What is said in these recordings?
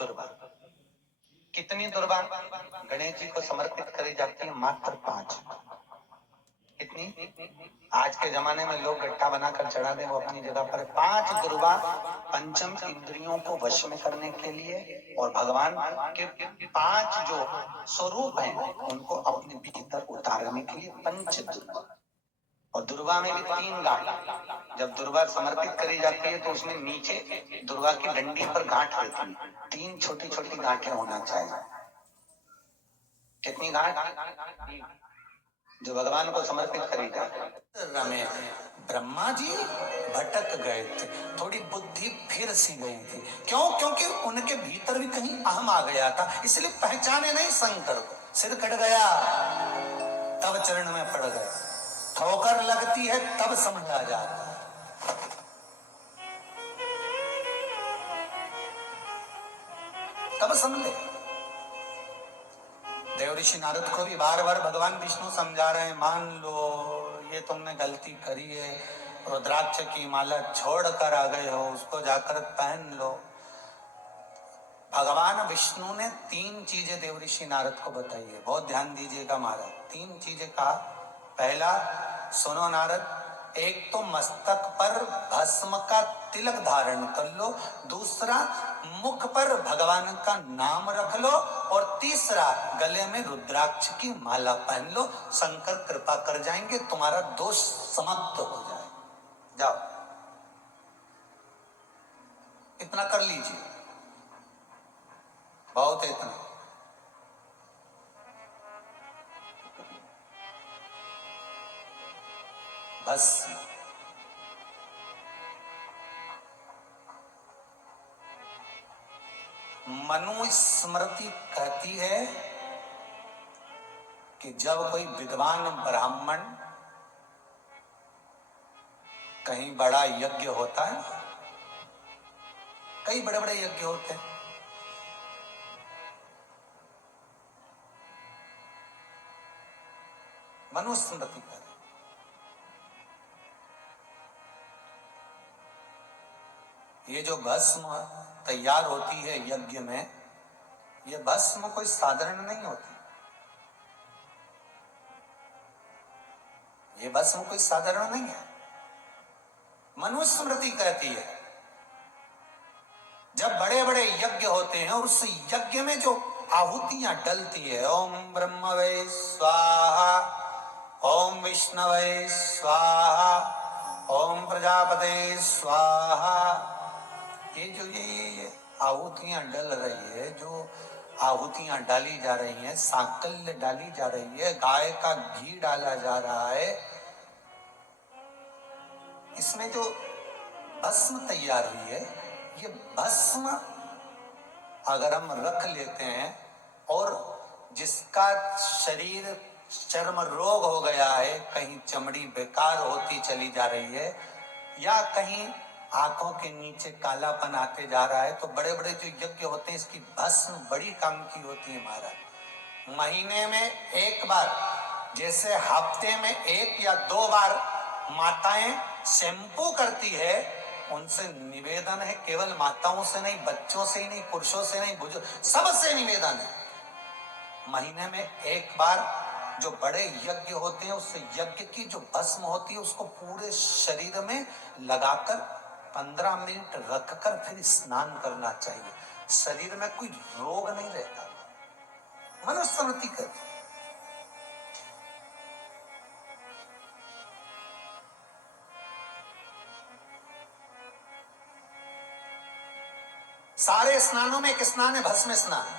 दुर्वा। कितनी दुर्वा गणेश जी को समर्पित करी जाती है? मात्र 5। कितनी? आज के जमाने में लोग गट्ठा बनाकर चढ़ा दें, वो अपनी जगह पर। 5 दुर्वा पंचम इंद्रियों को वश में करने के लिए और भगवान के 5 जो स्वरूप हैं उनको अपने भीतर उतारने के लिए पंच दुर्वा। और दुर्वा में भी 3 गांठ। जब दुर्वा समर्पित करी जाती है तो उसमें नीचे दुर्वा की डंडी पर गांठ रहती है। 3 छोटी छोटी गांठें होना चाहिए। कितनी गांठ? जो भगवान को समर्पित करी जाए। ब्रह्मा जी भटक गए थे, थोड़ी बुद्धि फिर सी गई थी। क्यों? क्योंकि उनके भीतर भी कहीं अहम आ गया था, इसलिए पहचाने नहीं शंकर को। सिर कट गया तब चरण में पड़ गए, ठोकर लगती है तब समझ आ जाता है। तब समझे। देव ऋषि नारद को भी बार बार भगवान विष्णु समझा रहे हैं, मान लो ये तुमने गलती करी है, रुद्राक्ष की माला छोड़ कर आ गए हो, उसको जाकर पहन लो। भगवान विष्णु ने 3 चीजें देव ऋषि नारद को बताई है, बहुत ध्यान दीजिएगा महाराज। 3 चीजें कहा। पहला, सुनो नारद, एक तो मस्तक पर भस्म का तिलक धारण कर लो, दूसरा मुख पर भगवान का नाम रख लो, और तीसरा गले में रुद्राक्ष की माला पहन लो। शंकर कृपा कर जाएंगे, तुम्हारा दोष समाप्त हो जाए। जाओ, इतना कर लीजिए, बहुत है इतना। बस मनुस्मृति कहती है कि जब कोई विद्वान ब्राह्मण कहीं बड़ा यज्ञ होता है, कई बड़े बड़े यज्ञ होते हैं, मनुस्मृति कहती ये जो भस्म तैयार होती है यज्ञ में, ये भस्म कोई साधारण नहीं होती। ये भस्म कोई साधारण नहीं है। मनुस्मृति कहती है जब बड़े बड़े यज्ञ होते हैं और उस यज्ञ में जो आहुतियां डलती है, ओम ब्रह्मवे स्वाहा, ओम विष्णवे स्वाहा, ओम प्रजापते स्वाहा, ये जो ये आहुतियां डल रही है, जो आहुतियां डाली जा रही हैं, सांकल्य डाली जा रही है, गाय का घी डाला जा रहा है, इसमें जो भस्म तैयार हुई है, ये भस्म अगर हम रख लेते हैं और जिसका शरीर चर्म रोग हो गया है, कहीं चमड़ी बेकार होती चली जा रही है, या कहीं आंखों के नीचे कालापन आते जा रहा है, तो बड़े बड़े जो यज्ञ होते हैं इसकी भस्म बड़ी काम की होती है महाराज। महीने में 1 बार, जैसे हफ्ते में 1 या 2 बार माताएं शैम्पू करती है, उनसे निवेदन है, केवल माताओं से नहीं, बच्चों से ही नहीं, पुरुषों से नहीं, बुजुर्ग सबसे निवेदन है, महीने में 1 बार जो बड़े यज्ञ होते हैं उस यज्ञ की जो भस्म होती है उसको पूरे शरीर में लगाकर 15 मिनट रखकर फिर स्नान करना चाहिए। शरीर में कोई रोग नहीं रहता। मनुस्मृति कहती सारे स्नानों में एक स्नान है भस्म स्नान।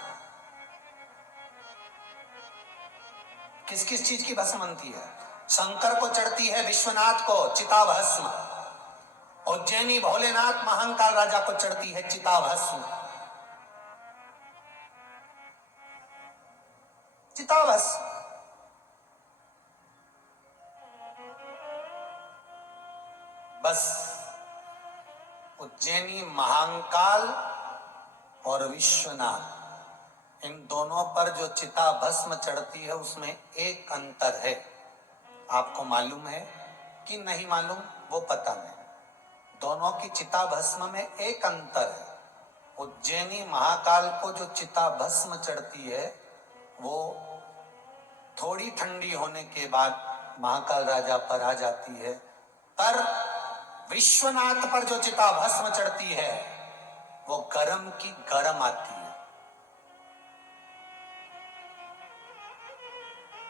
किस किस चीज की भस्म बनती है? शंकर को चढ़ती है, विश्वनाथ को चिता भस्म, उज्जैनी भोलेनाथ महाकाल राजा को चढ़ती है चिता भस्म। चिता भस्म बस उज्जैनी महाकाल और विश्वनाथ, इन दोनों पर जो चिता भस्म चढ़ती है उसमें एक अंतर है। आपको मालूम है कि नहीं मालूम वो पता नहीं। दोनों की चिता भस्म में एक अंतर है। उज्जैनी महाकाल को जो चिता भस्म चढ़ती है वो थोड़ी ठंडी होने के बाद महाकाल राजा पर आ जाती है, पर विश्वनाथ पर जो चिता भस्म चढ़ती है वो गरम की गरम आती है।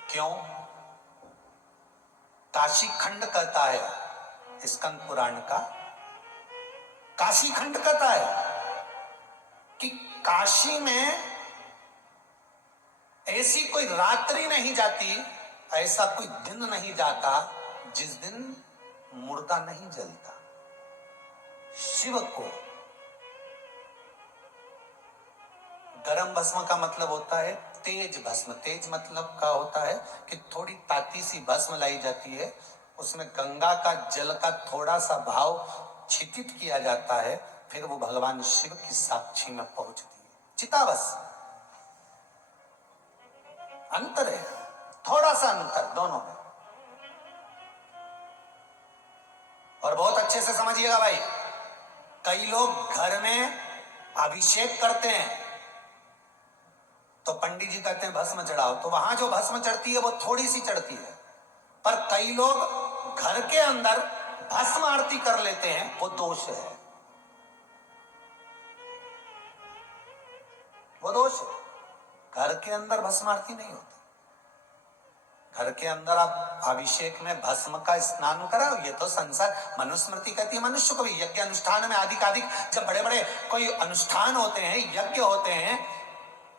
क्यों? काशी खंड कहता है स्कंद पुराण का, काशी खंड कहता है कि काशी में ऐसी कोई रात्रि नहीं जाती, ऐसा कोई दिन नहीं जाता जिस दिन मुर्दा नहीं जलता। शिव को गरम भस्म का मतलब होता है तेज भस्म। तेज मतलब का होता है कि थोड़ी ताती सी भस्म लाई जाती है, उसमें गंगा का जल का थोड़ा सा भाव छिटित किया जाता है, फिर वो भगवान शिव की साक्षी में पहुंचती है। चिताभस अंतर है, थोड़ा सा अंतर दोनों में। और बहुत अच्छे से समझिएगा भाई, कई लोग घर में अभिषेक करते हैं तो पंडित जी कहते हैं भस्म चढ़ाओ, तो वहां जो भस्म चढ़ती है वो थोड़ी सी चढ़ती है, पर कई लोग घर के अंदर भस्म आरती कर लेते हैं, वो दोष है, वो दोष है। घर के अंदर भस्म आरती नहीं होती। घर के अंदर आप अभिषेक में भस्म का स्नान कराओ, ये तो संसार मनुस्मृति कहती है मनुष्य को भी। यज्ञ अनुष्ठान में आदि जब बड़े बड़े कोई अनुष्ठान होते हैं, यज्ञ होते हैं,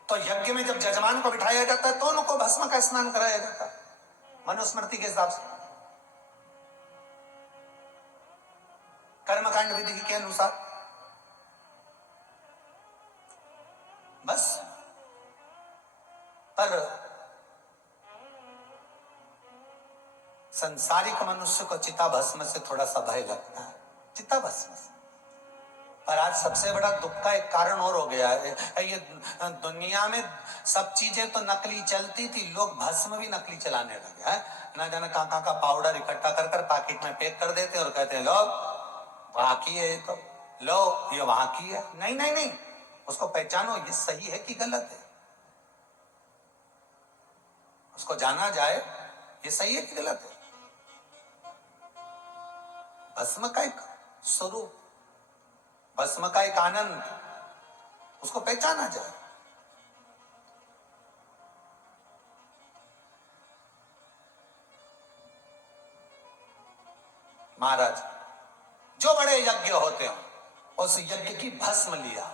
तो यज्ञ में जब जजमान को बिठाया जाता है तो उनको भस्म का स्नान कराया जाता है मनुस्मृति के हिसाब से, कर्मकांड विधि के अनुसार। बस पर संसारिक मनुष्य को चिता भस्म से थोड़ा सा भय लगता है, चिता भस्म से। पर आज सबसे बड़ा दुख का एक कारण और हो गया है, ये दुनिया में सब चीजें तो नकली चलती थी, लोग भस्म भी नकली चलाने लगे हैं। ना जाने कहां का पाउडर इकट्ठा कर कर पैकेट में पैक कर देते और कहते हैं लो वहां की है, तो लो ये वहां की है। नहीं नहीं नहीं, उसको पहचानो, ये सही है कि गलत है, उसको जाना जाए ये सही है कि गलत है। भस्म का एक स्वरूप, भस्म का एक आनंद, उसको पहचाना जाए। महाराज जो बड़े यज्ञ होते हैं उस यज्ञ की भस्म लिया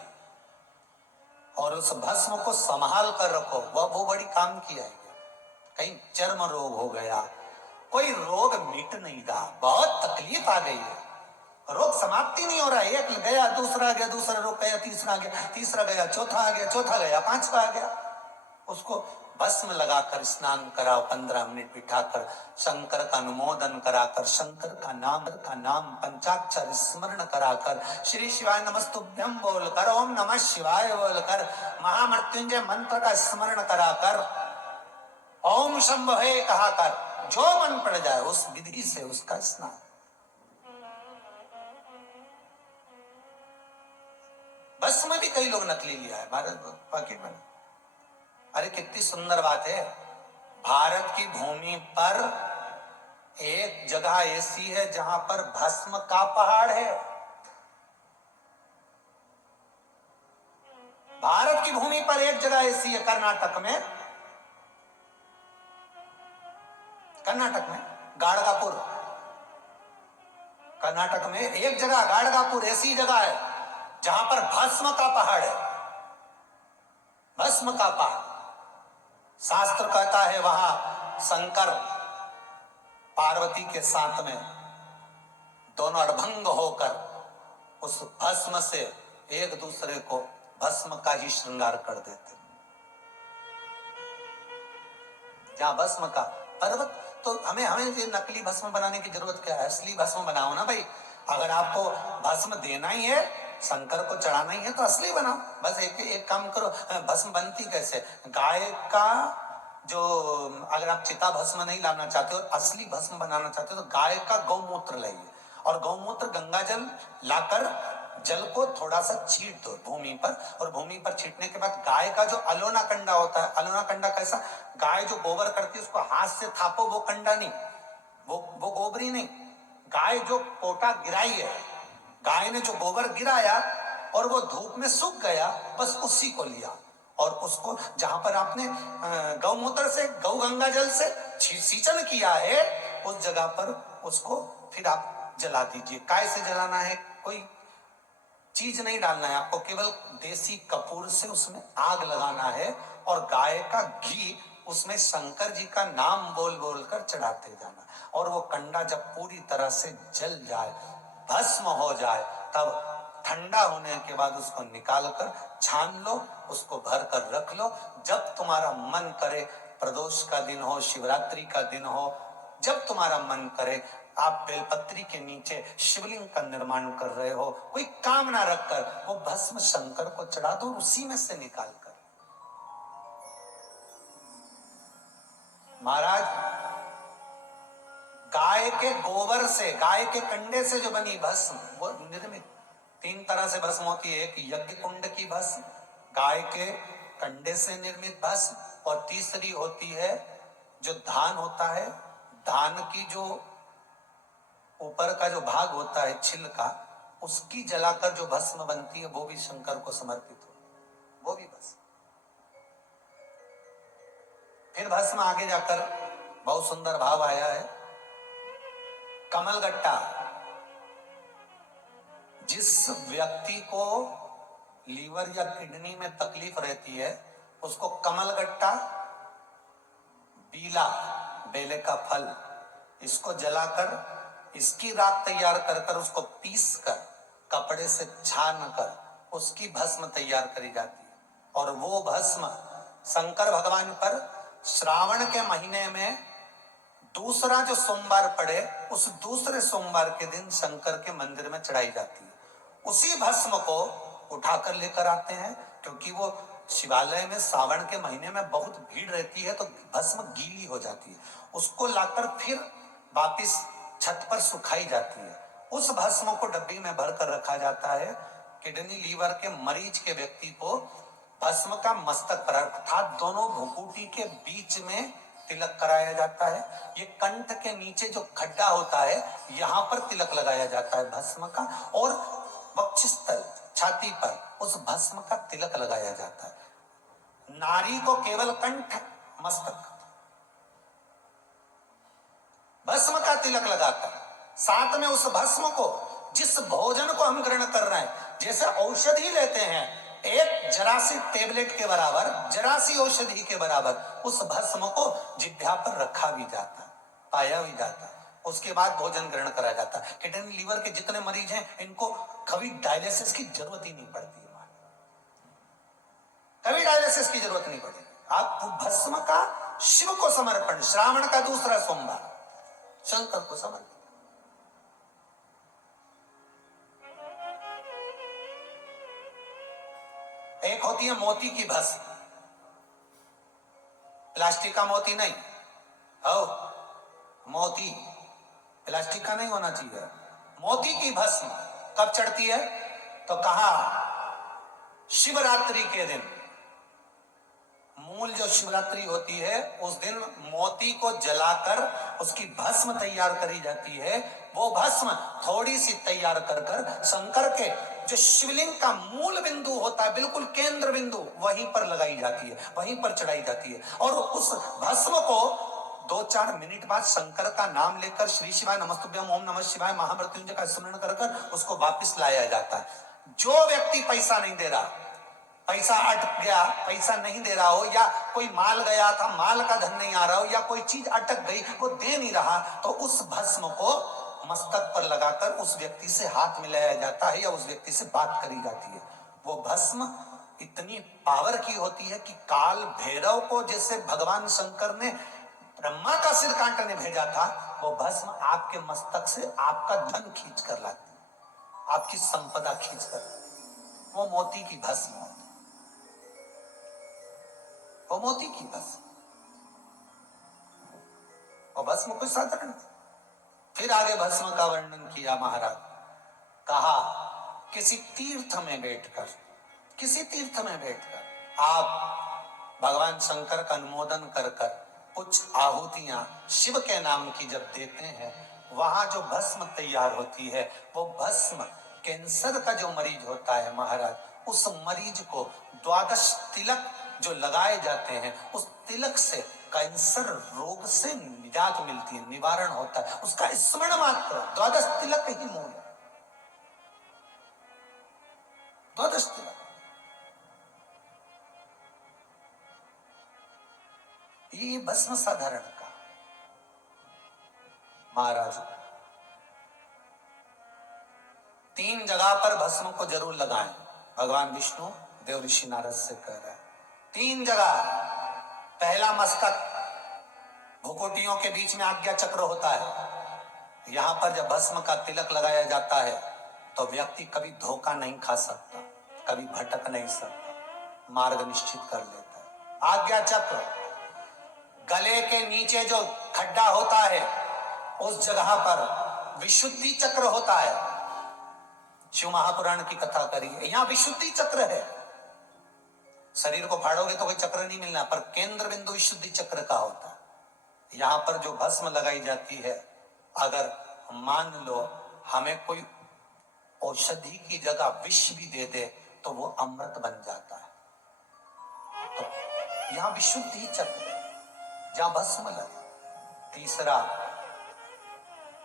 और उस भस्म को संभाल कर रखो, वो बड़ी काम की है। कहीं चर्म रोग हो गया, कोई रोग मिट नहीं रहा, बहुत तकलीफ आ गई है, रोग समाप्ति नहीं हो रहा है। एक गया, दूसरा गया, दूसरा रोग गया, तीसरा गया, तीसरा गया, चौथा आ गया, चौथा गया, पांचवा आ गया। उसको भस्म लगाकर स्नान कराओ, 15 मिनट बिठाकर शंकर का अनुमोदन कराकर, शंकर का नाम पंचाक्षर स्मरण कराकर, श्री शिवाय नमस्तुभ्यं बोलकर, ओम नमः शिवाय बोलकर, महामृत्युंजय मंत्र का स्मरण कराकर, ओम शंभवे कहा कर, जो मन पड़ जाए उस विधि से उसका स्नान। भस्म भी कई लोग नकली लिया है भारत पाकिट में। अरे कितनी सुंदर बात है, भारत की भूमि पर एक जगह ऐसी है जहां पर भस्म का पहाड़ है। भारत की भूमि पर एक जगह ऐसी है, कर्नाटक में, गाड़गापुर, कर्नाटक में एक जगह गाड़गापुर ऐसी जगह है जहां पर भस्म का पहाड़ है, भस्म का पहाड़। शास्त्र कहता है वहां शंकर पार्वती के साथ में दोनों अड़भंग होकर उस भस्म से एक दूसरे को भस्म का ही श्रृंगार कर देते। जहां भस्म का पर्वत, तो हमें ये नकली भस्म बनाने की जरूरत क्या है? असली भस्म बनाओ ना भाई। अगर आपको भस्म देना ही है, शंकर को चढ़ाना ही है, तो असली बनाओ। बस एक काम करो, भस्म बनती कैसे? गाय का जो, अगर आप चिता भस्म नहीं लाना चाहते हो, असली भस्म बनाना चाहते हो, तो गाय का गौमूत्र लाइए और गौमूत्र गंगा जल लाकर जल को थोड़ा सा छीट दो भूमि पर, और भूमि पर छीटने के बाद गाय का जो अलोना कंडा होता है, अलोना कंडा कैसा, गाय जो गोबर करती है उसको हाथ से थापो, वो कंडा नहीं, वो गोबरी नहीं, गाय जो पोटा गिराई है, गाय ने जो गोबर गिराया और वो धूप में सूख गया, बस उसी को लिया और उसको जहां पर आपने गौमूत्र से, गौ गंगा जल से सिंचन किया है, उस जगह पर उसको फिर आप जला दीजिए। काय से जलाना है, कोई चीज नहीं डालना है आपको, केवल देसी कपूर से उसमें आग लगाना है और गाय का घी उसमें शंकर जी का नाम बोल बोल कर चढ़ाते जाना, और वो कंडा जब पूरी तरह से जल जाए, भस्म हो जाए, तब ठंडा होने के बाद उसको निकाल कर छान लो, उसको भर कर रख लो। जब तुम्हारा मन करे, प्रदोष का दिन हो, शिवरात्रि का दिन हो, जब तुम्हारा मन करे, आप बेलपत्री के नीचे शिवलिंग का निर्माण कर रहे हो, कोई कामना रखकर वो भस्म शंकर को चढ़ा दो, उसी में से निकाल कर। महाराज, गाय के गोबर से, गाय के कंडे से जो बनी भस्म, वो निर्मित 3 तरह से भस्म होती है। एक यज्ञ कुंड की भस्म, गाय के कंडे से निर्मित भस्म, और तीसरी होती है जो धान होता है, धान की जो ऊपर का जो भाग होता है छिलका, उसकी जलाकर जो भस्म बनती है, वो भी शंकर को समर्पित हो, वो भी भस्म। फिर भस्म आगे जाकर बहुत सुंदर भाव आया है, कमलगट्टा। जिस व्यक्ति को लीवर या किडनी में तकलीफ रहती है, उसको कमलगट्टा, बीला, बेले का फल, इसको जलाकर, इसकी राख तैयार कर कर, उसको पीस कर, कपड़े से छान कर, उसकी भस्म तैयार करी जाती है। और वो भस्म शंकर भगवान पर श्रावण के महीने में दूसरा जो सोमवार पड़े, उस दूसरे सोमवार के दिन शंकर के मंदिर में चढ़ाई जाती है। उसी भस्म को उठाकर लेकर आते हैं, क्योंकि वो शिवालय में सावन के महीने में बहुत भीड़ रहती है, तो भस्म गीली हो जाती है, उसको लाकर फिर वापिस छत पर सुखाई जाती है। उस भस्म को डब्बी में भरकर रखा जाता है। किडनी लीवर के मरीज के व्यक्ति को भस्म का मस्तक पर, अर्थात दोनों भुकुटी के बीच में तिलक कराया जाता है। ये कंठ के नीचे जो खड्डा होता है, यहाँ पर तिलक लगाया जाता है भस्म का, और वक्षस्थल, छाती पर उस भस्म का तिलक लगाया जाता है। नारी को केवल कंठ, मस्तक, भस्म का तिलक लगाकर, साथ में उस भस्म को, जिस भोजन को हम ग्रहण कर रहे हैं, जैसे औषधि लेते हैं, एक जरासी टेबलेट के बराबर, जरासी औषधि के बराबर, उस भस्म को जिह्वा पर रखा भी जाता, पाया भी जाता, उसके बाद भोजन ग्रहण करा जाता है। किडनी लीवर के जितने मरीज हैं, इनको कभी डायलिसिस की जरूरत ही नहीं पड़ती है, कभी डायलिसिस की जरूरत नहीं पड़ेगी। आप भस्म का शिव को समर्पण, श्रावण का दूसरा सोमवार शंकर को समर्पित। एक होती है मोती की भस्म, प्लास्टिक का मोती नहीं, मोती प्लास्टिक का नहीं होना चाहिए। मोती की भस्म कब चढ़ती है, तो कहा शिवरात्रि के दिन, मूल जो शिवरात्रि होती है, उस दिन मोती को जलाकर उसकी भस्म तैयार करी जाती है। वो भस्म थोड़ी सी तैयार कर कर शंकर के जो शिवलिंग का मूल बिंदु होता है, बिल्कुल केंद्र बिंदु, वहीं पर लगाई जाती है, वहीं पर चढ़ाई जाती है। और उस भस्म को 2-4 मिनट बाद शंकर का नाम लेकर, श्री शिवाय नमस्तुभ्यम, ओम नमः शिवाय, महामृत्युंजय का स्मरण कर कर उसको वापिस लाया जाता है। जो व्यक्ति पैसा नहीं दे रहा, पैसा अटक गया, पैसा नहीं दे रहा हो, या कोई माल गया था, माल का धन नहीं आ रहा हो, या कोई चीज अटक गई, वो दे नहीं रहा, तो उस भस्म को मस्तक पर लगाकर उस व्यक्ति से हाथ मिलाया जाता है, या उस व्यक्ति से बात करी जाती है। वो भस्म इतनी पावर की होती है कि काल भैरव को जैसे भगवान शंकर ने ब्रह्मा का सिर काटने भेजा था, वो भस्म आपके मस्तक से आपका धन खींच कर लाती, आपकी संपदा खींच कर, वो मोती की भस्म, वो मोती की भस्म, और भस्म कुछ साधारण। फिर आगे भस्म का वर्णन किया महाराज, कहा किसी तीर्थ में बैठकर, किसी तीर्थ में बैठकर आप भगवान शंकर का अनुमोदन कर कर कुछ आहुतियां शिव के नाम की जब देते हैं, वहां जो भस्म तैयार होती है, वो भस्म कैंसर का जो मरीज होता है महाराज, उस मरीज को 12 तिलक जो लगाए जाते हैं, उस तिलक से कैंसर रोग से निजात मिलती है, निवारण होता है। उसका स्मरण मात्र 12 तिलक ही मूल है। 12 तिलक। ये भस्म साधारण का महाराज 3 जगह पर भस्म को जरूर लगाएं। भगवान विष्णु देव ऋषि नारद से कह रहा है 3 जगह। पहला मस्तक, भुकुटियों के बीच में आज्ञा चक्र होता है। यहां पर जब भस्म का तिलक लगाया जाता है तो व्यक्ति कभी धोखा नहीं खा सकता, कभी भटक नहीं सकता, मार्ग निश्चित कर लेता है। आज्ञा चक्र, गले के नीचे जो खड्डा होता है उस जगह पर विशुद्धि चक्र होता है। शिव महापुराण की कथा करिए, यहां विशुद्धि चक्र है। शरीर को फाड़ोगे तो कोई चक्र नहीं मिलना, पर केंद्र बिंदु विशुद्धि चक्र का होता है। यहां पर जो भस्म लगाई जाती है, अगर मान लो हमें कोई औषधि की जगह विष भी दे दे तो वो अमृत बन जाता है। तो यहां विशुद्धि चक्र है जहां भस्म लगे। तीसरा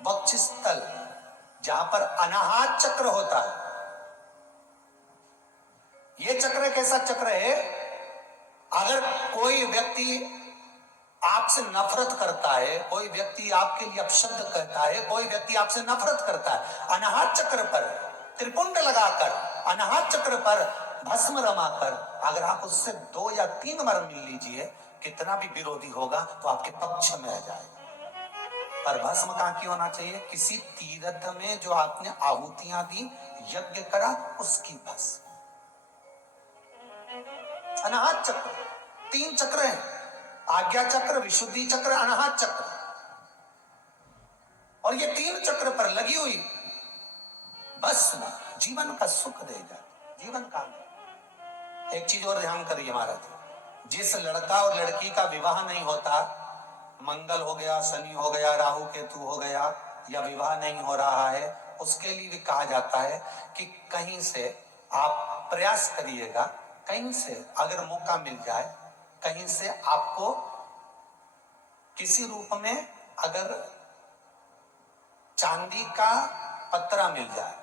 वक्षस्थल, जहां पर अनाहत चक्र होता है। यह चक्र कैसा चक्र है? अगर कोई व्यक्ति आपसे नफरत करता है, कोई व्यक्ति आपके लिए अपशब्द कहता है, कोई व्यक्ति आपसे नफरत करता है, अनाहत चक्र पर त्रिपुंड लगाकर, अनाहत चक्र पर भस्म रमाकर अगर आप उससे 2 या 3 बार मिल लीजिए, कितना भी विरोधी होगा तो आपके पक्ष में आ जाएगा। पर भस्म कहां की होना चाहिए? किसी तीर्थ में जो आपने आहुतियां दी, यज्ञ करा, उसकी भस्म। अनाहत चक्र 3 चक्र हैं, आज्ञा चक्र, विशुद्धि चक्र, अनाहत चक्र। और ये 3 चक्र पर लगी हुई भस्म जीवन का सुख देगा, जीवन का। एक चीज और ध्यान करिए महाराज, जिस लड़का और लड़की का विवाह नहीं होता, मंगल हो गया, शनि हो गया, राहु केतु हो गया, या विवाह नहीं हो रहा है, उसके लिए भी कहा जाता है कि कहीं से आप प्रयास करिएगा, कहीं से अगर मौका मिल जाए, कहीं से आपको किसी रूप में अगर चांदी का पत्रा मिल जाए,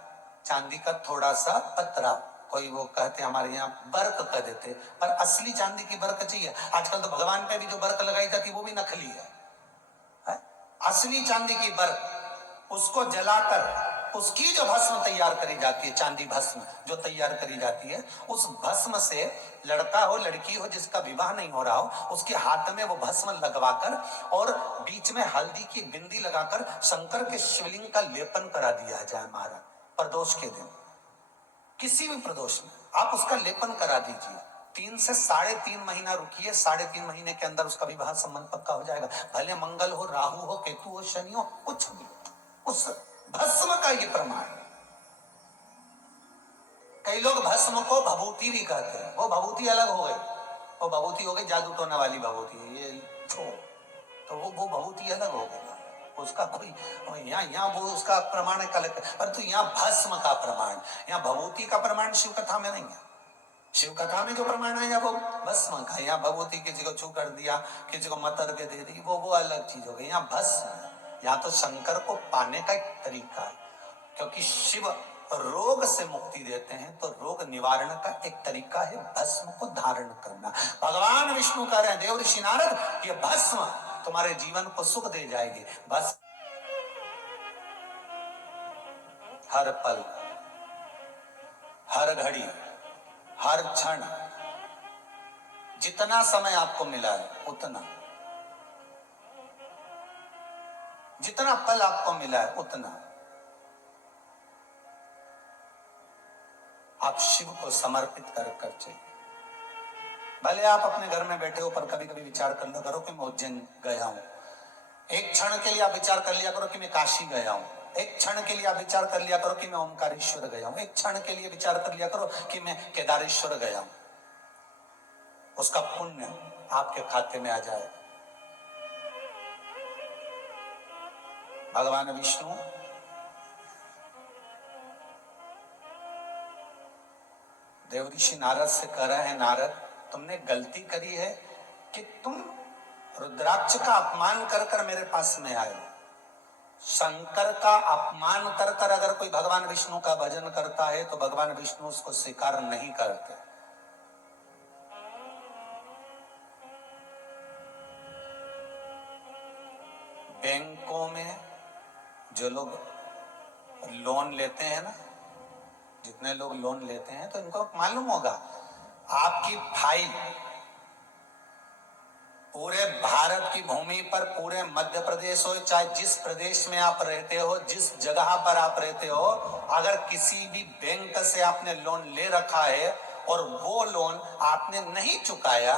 चांदी का थोड़ा सा पत्रा, कोई वो कहते हमारे यहाँ बर्क कह देते, पर असली चांदी की बर्क चाहिए। आजकल तो भगवान पे भी जो बर्क लगाई जाती है वो भी नकली है। असली चांदी की बर्क, उसको जलाकर उसकी जो भस्म तैयार करी जाती है, चांदी भस्म जो तैयार करी जाती है, उस भस्म से लड़का हो लड़की हो जिसका विवाह नहीं हो रहा हो, उसके हाथ में वो भस्म लगवाकर और बीच में हल्दी की बिंदी लगाकर शंकर के शिवलिंग का लेपन करा दिया जाए महाराज। प्रदोष के दिन, किसी भी प्रदोष में आप उसका लेपन करा दीजिए। 3 से 3.5 महीना रुकिए, 3.5 महीने के अंदर उसका विवाह संबंध पक्का हो जाएगा। भले मंगल हो, राहु हो, केतु हो, शनि हो, कुछ भी, उस भस्म का ये प्रमाण। कई लोग भस्म को भभूति भी कहते हैं, वो भभूति अलग हो गई, वो भभूति हो गई जादू टोना वाली भभूति, ये तो वो भभूति अलग हो गई, उसका कोई यहाँ वो उसका प्रमाण अलग, परंतु यहाँ भस्म का प्रमाण, यहाँ भभूति का प्रमाण शिव कथा में नहीं है। शिव कथा में जो प्रमाण है वो भस्म का, यहाँ भभूति किसी को छू कर दिया, किसी को मतर के दे दी, वो अलग चीज हो गई। यहाँ भस्म, यहाँ तो शंकर को पाने का एक तरीका है, क्योंकि शिव रोग से मुक्ति देते हैं, तो रोग निवारण का एक तरीका है भस्म को धारण करना। भगवान विष्णु कह रहे हैं देव ऋषि नारद, ये भस्म तुम्हारे जीवन को सुख दे जाएगी। बस हर पल, हर घड़ी, हर क्षण, जितना समय आपको मिला है उतना, जितना पल आपको मिला है उतना आप शिव को समर्पित कर चाहिए। भले आप अपने घर में बैठे हो, पर कभी कभी विचार करना करो कि मैं उज्जैन गया हूं। एक क्षण के लिए आप विचार कर लिया करो कि मैं काशी गया हूं। एक क्षण के लिए आप विचार कर लिया करो कि मैं ओमकारेश्वर गया हूं, एक क्षण के लिए विचार कर लिया करो कि मैं केदारेश्वर गया हूं, उसका पुण्य आपके खाते में आ जाए। भगवान विष्णु देवऋषि नारद से कह रहे हैं, नारद तुमने गलती करी है कि तुम रुद्राक्ष का अपमान कर कर मेरे पास में आए। शंकर का अपमान कर कर अगर कोई भगवान विष्णु का भजन करता है तो भगवान विष्णु उसको स्वीकार नहीं करते। बैंकों में जो लोग लोन लेते हैं ना, जितने लोग लोन लेते हैं तो इनको मालूम होगा, आपकी फाइल पूरे भारत की भूमि पर, पूरे मध्य प्रदेश हो चाहे जिस प्रदेश में आप रहते हो, जिस जगह पर आप रहते हो, अगर किसी भी बैंक से आपने लोन ले रखा है और वो लोन आपने नहीं चुकाया,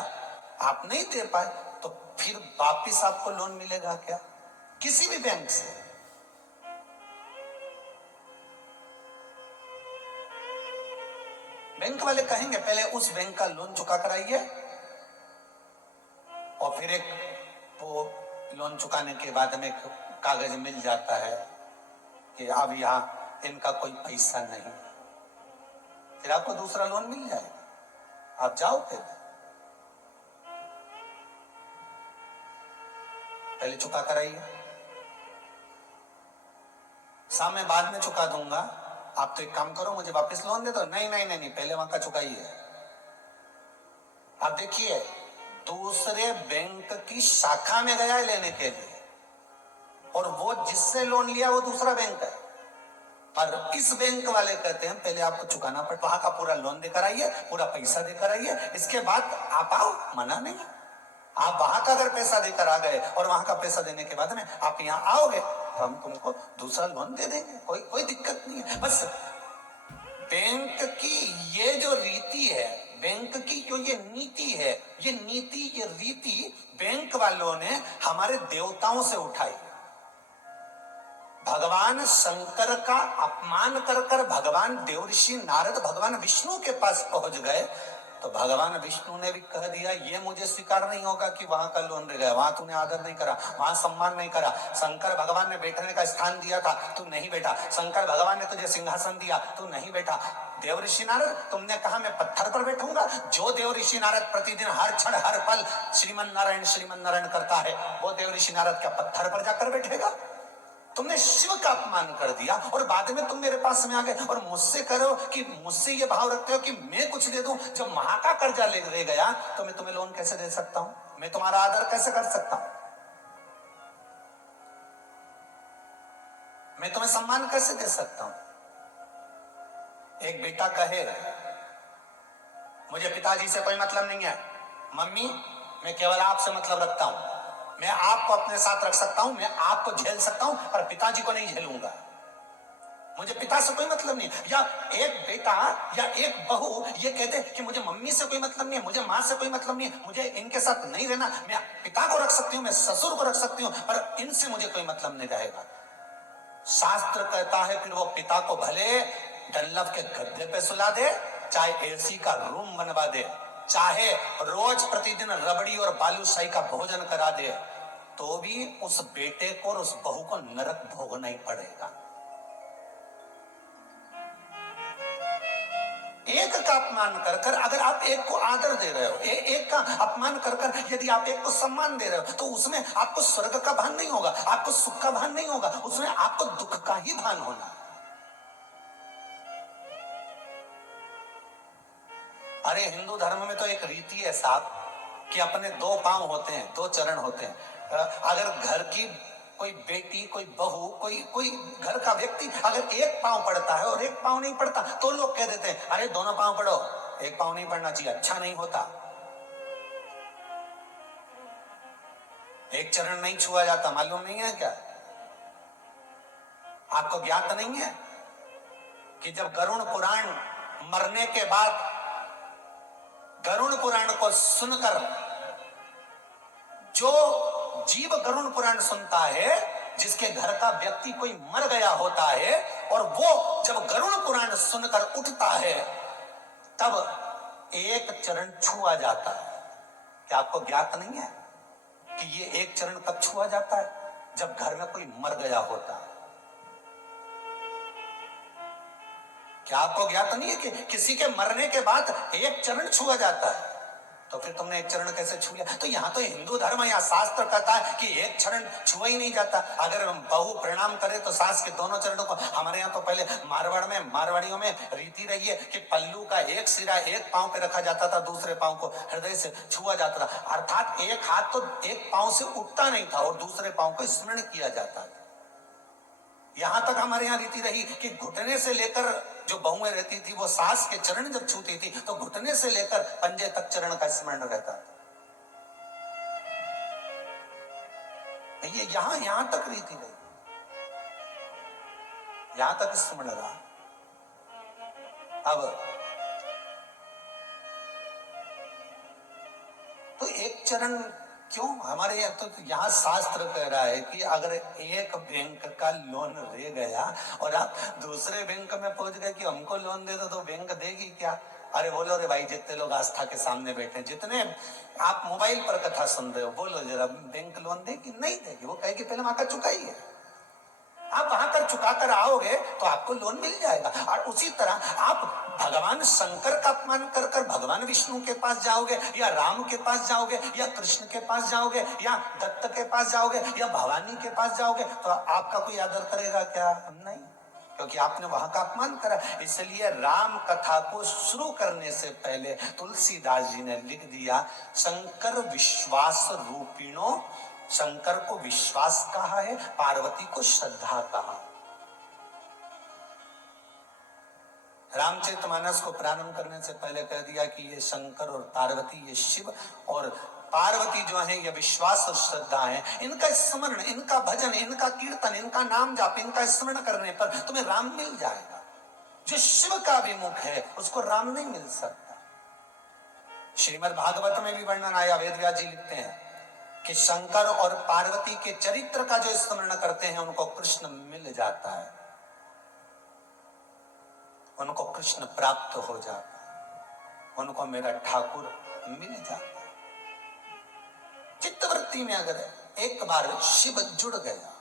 आप नहीं दे पाए, तो फिर वापिस आपको लोन मिलेगा क्या किसी भी बैंक से? बैंक वाले कहेंगे पहले उस बैंक का लोन चुका कराइए, और फिर एक वो लोन चुकाने के बाद में एक कागज मिल जाता है कि अब यहाँ इनका कोई पैसा नहीं, फिर आपको दूसरा लोन मिल जाएगा, आप जाओ पहले चुका कराइए। सामने बाद में चुका दूंगा, आप तो एक काम करो मुझे वापस लोन दे दो। नहीं नहीं नहीं, नहीं पहले वहां का चुकाइए। आप देखिए दूसरे बैंक की शाखा में गया है लेने के लिए, और वो जिससे लोन लिया वो दूसरा बैंक है, पर इस बैंक वाले कहते हैं पहले आपको चुकाना पड़ता, वहां का पूरा लोन देकर आइए, पूरा पैसा देकर आइए, इसके बाद आप आओ। मना नहीं, आप वहां का अगर पैसा देकर आ गए और वहां का पैसा देने के बाद में आप यहाँ आओगे तो हम तुमको दूसरा लोन दे देंगे, कोई दिक्कत नहीं है। बस बैंक की ये जो रीति है, बैंक की जो ये नीति है, ये नीति ये रीति बैंक वालों ने हमारे देवताओं से उठाई। भगवान शंकर का अपमान कर कर भगवान देवऋषि नारद भगवान विष्णु के पास पहुंच गए, तो भगवान विष्णु ने भी कह दिया ये मुझे स्वीकार नहीं होगा कि वहां का लोन रह गया, वहां तूने आदर नहीं करा, वहां सम्मान नहीं करा। शंकर भगवान ने बैठने का स्थान दिया था, तू नहीं बैठा। शंकर भगवान ने तुझे सिंहासन दिया, तू नहीं बैठा। देवऋषि नारद तुमने कहा मैं पत्थर पर बैठूंगा। जो देवऋषि नारद प्रतिदिन हर क्षण हर पल श्रीमन नारायण करता है, वो देवऋषि नारद क्या पत्थर पर जाकर बैठेगा? तुमने शिव का अपमान कर दिया और बाद में तुम मेरे पास में आ गए और मुझसे करो कि मुझसे ये भाव रखते हो कि मैं कुछ दे दूं। जब वहां का कर्जा ले गया तो मैं तुम्हें लोन कैसे दे सकता हूं? मैं तुम्हारा आदर कैसे कर सकता हूं? मैं तुम्हें सम्मान कैसे दे सकता हूं? एक बेटा कहे मुझे पिताजी से कोई मतलब नहीं है, मम्मी मैं केवल आपसे मतलब रखता हूं, मैं आपको अपने साथ रख सकता हूं, मैं आपको झेल सकता हूं, पर पिताजी को नहीं झेलूंगा, मुझे पिता से कोई मतलब नहीं। या एक बेटा या एक बहू ये कहते कि मुझे मम्मी से कोई मतलब नहीं है, मुझे मां से कोई मतलब नहीं है, मुझे इनके साथ नहीं रहना, मैं पिता को रख सकती हूँ, मैं ससुर को रख सकती हूँ, पर इनसे मुझे कोई मतलब नहीं रहेगा। शास्त्र कहता है फिर वो पिता को भले डल्लव के गद्दे पे सुला दे, चाहे एसी का रूम बनवा दे, चाहे रोज प्रतिदिन रबड़ी और बालूशाही का भोजन करा दे, तो भी उस बेटे को और उस बहू को नरक भोगना ही पड़ेगा। एक का अपमान कर कर अगर आप एक को आदर दे रहे हो, एक का अपमान कर कर यदि आप एक को सम्मान दे रहे हो, तो उसमें आपको स्वर्ग का भान नहीं होगा, आपको सुख का भान नहीं होगा, उसमें आपको दुख का ही भान होना। अरे हिंदू धर्म में तो एक रीति है साहब कि अपने दो पांव होते हैं, दो चरण होते हैं। अगर घर की कोई बेटी, कोई बहू, कोई घर का व्यक्ति अगर एक पांव पड़ता है और एक पांव नहीं पड़ता, तो लोग कह देते हैं अरे दोनों पांव पड़ो, एक पांव नहीं पड़ना चाहिए, अच्छा नहीं होता। एक चरण नहीं छुआ जाता, मालूम नहीं है क्या? आपको ज्ञात नहीं है कि जब गरुड़ पुराण मरने के बाद गरुड़ पुराण को सुनकर जो जीव गरुड़ पुराण सुनता है जिसके घर का व्यक्ति कोई मर गया होता है और वो जब गरुड़ पुराण सुनकर उठता है तब एक चरण छुआ जाता है। क्या आपको ज्ञात नहीं है कि ये एक चरण कब छुआ जाता है? जब घर में कोई मर गया होता है। क्या आपको ज्ञात नहीं है कि किसी के मरने के बाद एक चरण छुआ जाता है? तो फिर तुमने एक चरण कैसे छू लिया? तो यहाँ तो हिंदू धर्म या शास्त्र कहता है कि एक चरण छुआ ही नहीं जाता। अगर बहू प्रणाम करे तो सास के दोनों चरणों को, हमारे यहाँ तो पहले मारवाड़ियों में रीति रही है कि पल्लू का एक सिरा एक पांव पे रखा जाता था, दूसरे पांव को हृदय से छुआ जाता था। अर्थात एक हाथ तो एक पांव से उठता नहीं था और दूसरे पांव को स्मरण किया जाता था। यहां तक हमारे यहाँ रीति रही कि घुटने से लेकर, जो बहुएं रहती थी वो सास के चरण जब छूती थी तो घुटने से लेकर पंजे तक चरण का स्मरण रहता था। ये यहां तक रीति रही, यहां तक स्मरण रहा। अब तो एक चरण क्यों? हमारे यहाँ तो यहाँ शास्त्र कह रहा है कि अगर एक बैंक का लोन रह गया और आप दूसरे बैंक में पहुंच गए कि हमको लोन दे दो, तो बैंक देगी क्या? अरे बोलो रे भाई, जितने लोग आस्था के सामने बैठे, जितने आप मोबाइल पर कथा सुन रहे हो, बोलो जरा, बैंक लोन देगी? नहीं देगी। वो कहेगी पहले वहां का चुकाइए। आप वहां कर चुका कर आओगे तो आपको लोन मिल जाएगा। और उसी तरह आप भगवान शंकर का अपमान कर कर भगवान विष्णु के पास जाओगे, या राम के पास जाओगे, या कृष्ण के पास जाओगे, या दत्त के पास जाओगे, या भवानी के पास जाओगे, तो आपका कोई आदर करेगा क्या? नहीं, क्योंकि आपने वहां का अपमान करा। इसलिए राम कथा को शुरू करने से पहले तुलसीदास जी ने लिख दिया, शंकर विश्वास रूपिणो। शंकर को विश्वास कहा है, पार्वती को श्रद्धा कहा। रामचरितमानस को प्रारंभ करने से पहले कह दिया कि ये शंकर और पार्वती, ये शिव और पार्वती जो है ये विश्वास और श्रद्धा है। इनका स्मरण, इनका भजन, इनका कीर्तन, इनका नाम जाप, इनका स्मरण करने पर तुम्हें राम मिल जाएगा। जो शिव का विमुख है उसको राम नहीं मिल सकता। श्रीमद् भागवत में भी वर्णन आया, वेद व्यास जी लिखते हैं कि शंकर और पार्वती के चरित्र का जो स्मरण करते हैं उनको कृष्ण मिल जाता है, उनको कृष्ण प्राप्त हो जाता है, उनको मेरा ठाकुर मिल जाता है। चित्तवृत्ति में अगर एक बार शिव जुड़ गया,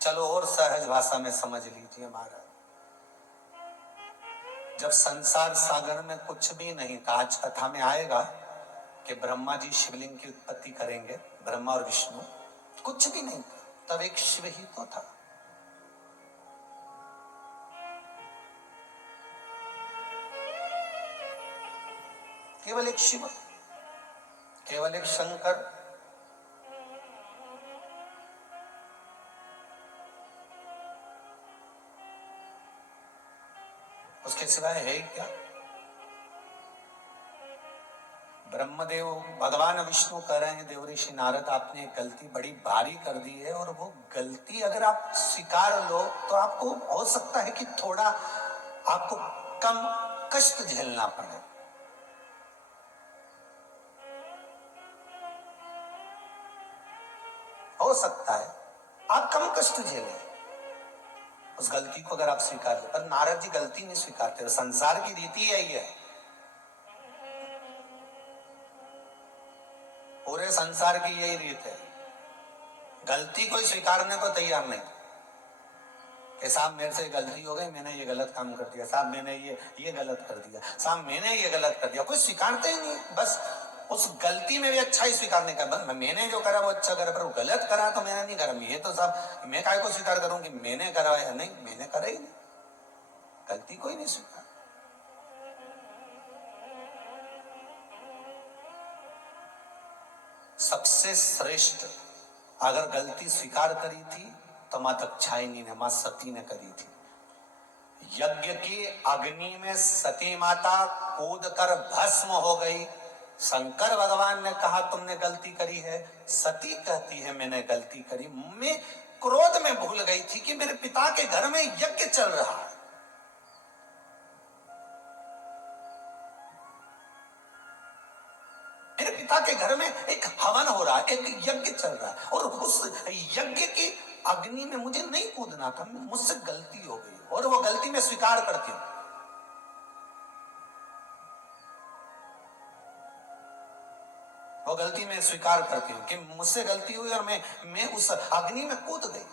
चलो और सहज भाषा में समझ लीजिए महाराज, जब संसार सागर में कुछ भी नहीं था, आज कथा में आएगा कि ब्रह्मा जी शिवलिंग की उत्पत्ति करेंगे, ब्रह्मा और विष्णु, कुछ भी नहीं था, तब एक शिव ही तो था। केवल एक शिव, केवल एक शंकर। उसके सिवाय है क्या? ब्रह्मदेव, भगवान विष्णु कह रहे हैं, देवऋषि नारद आपने एक गलती बड़ी भारी कर दी है, और वो गलती अगर आप स्वीकार लो तो आपको हो सकता है कि थोड़ा आपको कम कष्ट झेलना पड़े। हो सकता है आप कम कष्ट झेलें उस गलती को अगर आप स्वीकार ले। पर नारद जी गलती नहीं स्वीकारते, संसार की रीति यही है, पूरे संसार की यही रीत है, गलती कोई स्वीकारने को तैयार नहीं कि साहब मेरे से गलती हो गई, मैंने ये गलत काम कर दिया, साहब मैंने ये गलत कर दिया, साहब मैंने ये गलत कर दिया। कोई स्वीकारते ही नहीं, बस उस गलती में भी अच्छा ही स्वीकारने का, बस मैंने जो करा वो अच्छा करा, पर वो गलत करा तो मैंने नहीं करा, ये तो साहब मैं काय को स्वीकार करूं कि मैंने करा या नहीं, मैंने करा ही नहीं, गलती कोई नहीं स्वीकार। सबसे श्रेष्ठ अगर गलती स्वीकार करी थी तो मां दाक्षायणी ने, मां सती ने करी थी। यज्ञ की अग्नि में सती माता कूद कर भस्म हो गई। शंकर भगवान ने कहा तुमने गलती करी है, सती कहती है मैंने गलती करी, मैं क्रोध में भूल गई थी कि मेरे पिता के घर में यज्ञ चल रहा है, मेरे पिता के घर में एक हवन हो रहा है, एक यज्ञ चल रहा है, और उस यज्ञ की अग्नि में मुझे नहीं कूदना था, मुझसे गलती हो गई और वो गलती मैं स्वीकार करती हूँ। वो गलती मैं स्वीकार करती हूँ कि मुझसे गलती हुई और मैं उस अग्नि में कूद गई।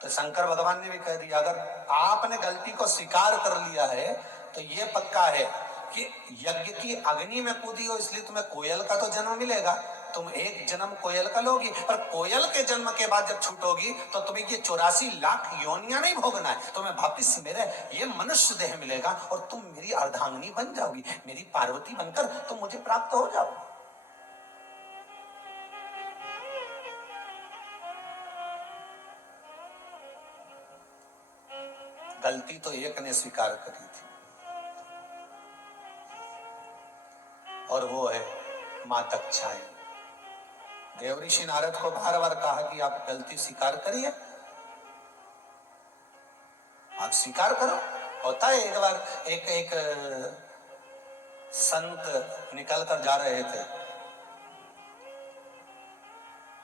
तो शंकर भगवान ने भी कह दिया, अगर आपने गलती को स्वीकार कर लिया है तो ये पक्का है कि यज्ञ की अग्नि में कूदी हो, इसलिए तुम्हें कोयल का तो जन्म मिलेगा। तुम एक जन्म कोयल का लोगी, पर कोयल के जन्म के बाद जब छूटोगी तो तुम्हें ये 84 लाख योनियां नहीं भोगना है, तुम्हें वापिस मेरे ये मनुष्य देह मिलेगा और तुम मेरी अर्धांगिनी बन जाओगी, मेरी पार्वती बनकर तुम मुझे प्राप्त हो जाओगी। गलती तो एक ने स्वीकार करी थी और वो है मां तक्षाई। देवऋषि नारद को बार बार कहा कि आप गलती स्वीकार करिए, आप स्वीकार करो। होता है, एक बार एक संत निकल कर जा रहे थे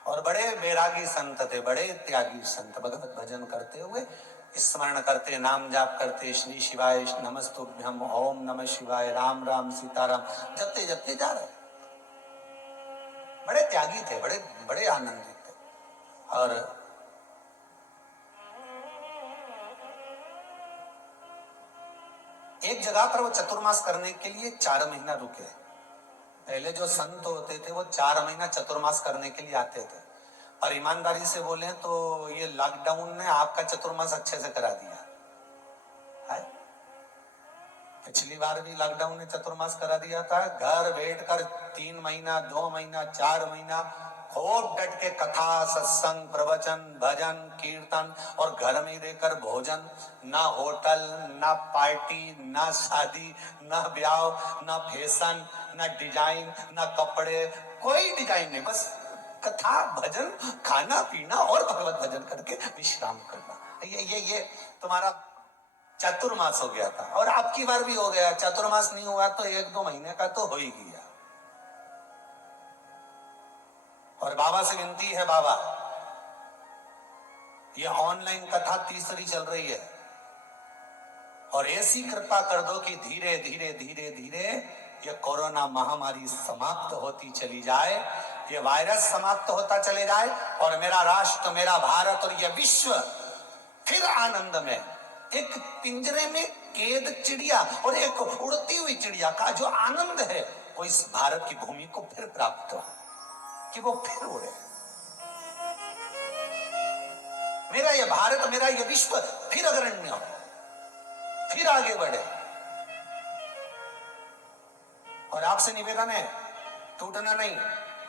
और बड़े बैरागी संत थे, बड़े त्यागी संत, भगवत भजन करते हुए स्मरण करते, नाम जाप करते, श्री शिवाय नमस्तुभ्यम, ओम नमः शिवाय, राम राम सीताराम जपते जपते जा रहे। बड़े त्यागी थे, बड़े बड़े आनंदित थे। और एक जगह पर वो चतुर्मास करने के लिए 4 महीना रुके। पहले जो संत होते थे वो 4 महीना चतुर्मास करने के लिए आते थे, और ईमानदारी से बोले तो ये लॉकडाउन ने आपका चतुर्मास अच्छे से करा दिया है। पिछली बार भी लॉकडाउन ने चतुर्मास करा दिया था। घर बैठकर 3 महीना, 2 महीना, 4 महीना खूब डट के कथा, सत्संग, प्रवचन, भजन, कीर्तन और घर में रहकर भोजन। ना होटल, ना पार्टी, ना शादी, ना ब्याह, ना फैशन, ना डिजाइन, ना कपड़े, कोई डिजाइन नहीं, बस कथा, भजन, खाना पीना और भगवत भजन करके विश्राम करना। ये तुम्हारा चतुर्मास हो गया था। और आपकी बार भी हो गया। चतुर्मास नहीं हुआ तो 1-2 महीने का तो हो ही गया। और बाबा से विनती है, बाबा ये ऑनलाइन कथा तीसरी चल रही है और ऐसी कृपा कर दो कि धीरे धीरे धीरे धीरे ये कोरोना महामारी समाप्त होती चली जाए, ये वायरस समाप्त होता चले जाए और मेरा राष्ट्र, मेरा भारत और ये विश्व फिर आनंद में, एक पिंजरे में कैद चिड़िया और एक उड़ती हुई चिड़िया का जो आनंद है वो इस भारत की भूमि को फिर प्राप्त हो, कि वो फिर उड़े। मेरा ये भारत, मेरा ये विश्व फिर अग्रण्य हो, फिर आगे बढ़े। और आपसे निवेदन है, टूटना नहीं,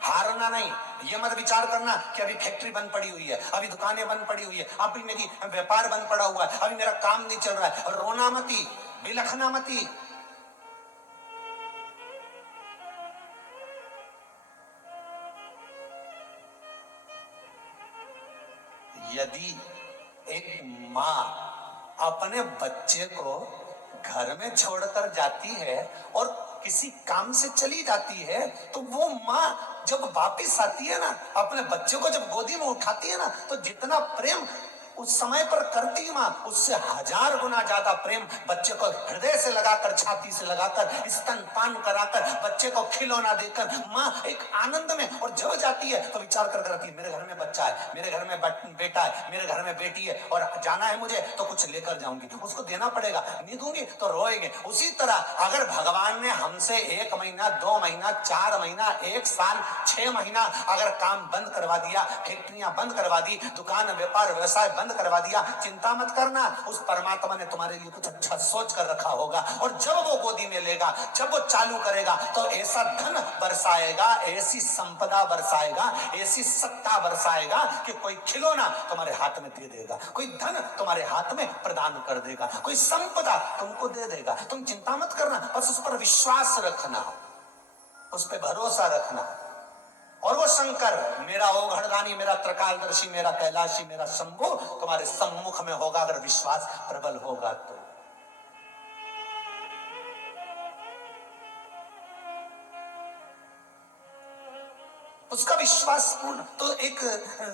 हारना नहीं। ये मत विचार करना कि अभी फैक्ट्री बंद पड़ी हुई है, अभी दुकानें बंद पड़ी हुई है, अभी मेरी व्यापार बंद पड़ा हुआ है, अभी मेरा काम नहीं चल रहा है। रोना मती, बिलखना मती। यदि एक माँ अपने बच्चे को घर में छोड़कर जाती है और किसी काम से चली जाती है, तो वो माँ जब वापिस आती है ना, अपने बच्चे को जब गोदी में उठाती है ना, तो जितना प्रेम उस समय पर करती माँ, उससे 1000 गुना ज्यादा प्रेम बच्चे को हृदय से लगाकर, छाती से लगाकर, स्तनपान कराकर, बच्चे को खिलौना देकर माँ एक आनंद में। और जब जाती है तो विचार कर करती है, मेरे घर में बच्चा है, मेरे घर में बेटा है, मेरे घर में बेटी है और जाना है मुझे तो कुछ लेकर जाऊंगी, उसको देना पड़ेगा, नहीं दूंगी तो रोएंगे। उसी तरह अगर भगवान ने हमसे 1 महीना, 2 महीना, 4 महीना, 1 साल, 6 महीना अगर काम बंद करवा दिया, फैक्ट्रियां बंद करवा दी, दुकान, व्यापार, व्यवसाय बंद करवा दिया, चिंता मत करना, उस परमात्मा ने तुम्हारे लिए कुछ अच्छा सोच कर रखा होगा। और जब वो गोदी में लेगा, जब वो चालू करेगा तो ऐसा धन बरसाएगा, ऐसी संपदा बरसाएगा, ऐसी सत्ता बरसाएगा कि कोई खिलौना तुम्हारे हाथ में दे देगा, कोई धन तुम्हारे हाथ में प्रदान कर देगा, कोई संपदा तुमको दे देगा। तुम चिंता मत करना, बस उस पर विश्वास रखना, उस पर भरोसा रखना। और वो शंकर, मेरा ओघड़दानी, मेरा त्रिकालदर्शी, मेरा कैलाशी, मेरा शंभु तुम्हारे सम्मुख में होगा, अगर विश्वास प्रबल होगा तो। उसका विश्वास पूर्ण। तो एक